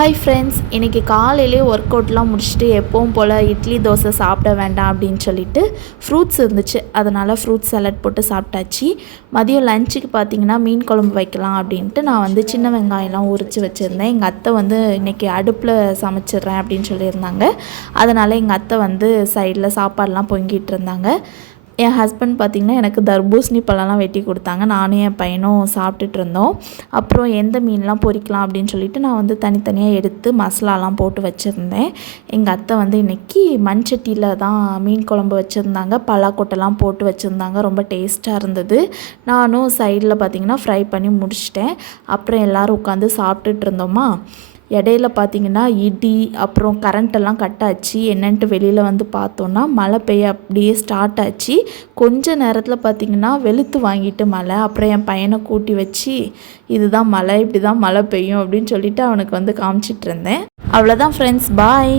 Hi friends, இன்றைக்கி காலையிலே work அவுட்லாம் முடிச்சுட்டு எப்பவும் போல் இட்லி தோசை சாப்பிட வேண்டாம் அப்படின்னு சொல்லிட்டு ஃப்ரூட்ஸ் இருந்துச்சு. அதனால் ஃப்ரூட் சாலட் போட்டு சாப்பிட்டாச்சு. மதியம் லஞ்சுக்கு பார்த்திங்கன்னா மீன் குழம்பு வைக்கலாம் அப்படின்ட்டு நான் சின்ன வெங்காயம்லாம் உரித்து வச்சுருந்தேன். எங்கள் அத்தை இன்றைக்கி அடுப்பில் சமைச்சிட்றேன் அப்படின்னு சொல்லியிருந்தாங்க. அதனால் எங்கள் அத்தை சைடில் சாப்பாடெலாம் பொங்கிட்டு இருந்தாங்க. என் ஹஸ்பண்ட் பார்த்திங்கன்னா எனக்கு தர்பூசணி பழம்லாம் வெட்டி கொடுத்தாங்க. நானும் என் பையனும் சாப்பிட்டுட்டு இருந்தோம். அப்புறம் எந்த மீன்லாம் பொரிக்கலாம் அப்படின்னு சொல்லிட்டு நான் தனித்தனியாக எடுத்து மசாலாலாம் போட்டு வச்சுருந்தேன். எங்கள் அத்தை இன்றைக்கி மண்சட்டியில் தான் மீன் குழம்பு வச்சுருந்தாங்க. பலாக்கொட்டைலாம் போட்டு வச்சுருந்தாங்க. ரொம்ப டேஸ்ட்டாக இருந்தது. நானும் சைடில் பார்த்திங்கன்னா ஃப்ரை பண்ணி முடிச்சிட்டேன். அப்புறம் எல்லோரும் உட்காந்து சாப்பிட்டுட்டு இருந்தோமா. இடையில பார்த்திங்கன்னா இடி அப்புறம் கரண்ட்டெல்லாம் கட் ஆச்சு. என்னன்ட்டு வெளியில் பார்த்தோன்னா மழை பெய்ய அப்படியே ஸ்டார்ட் ஆச்சு. கொஞ்ச நேரத்தில் பார்த்திங்கன்னா வெளுத்து வாங்கிட்டு மழை. அப்புறம் என் பையனை கூட்டி வச்சு இதுதான் மழை, இப்படி தான் மழை பெய்யும் அப்படின்னு சொல்லிட்டு அவனுக்கு காமிச்சிட்டு இருந்தேன். அவ்வளோதான் ஃப்ரெண்ட்ஸ், பாய்.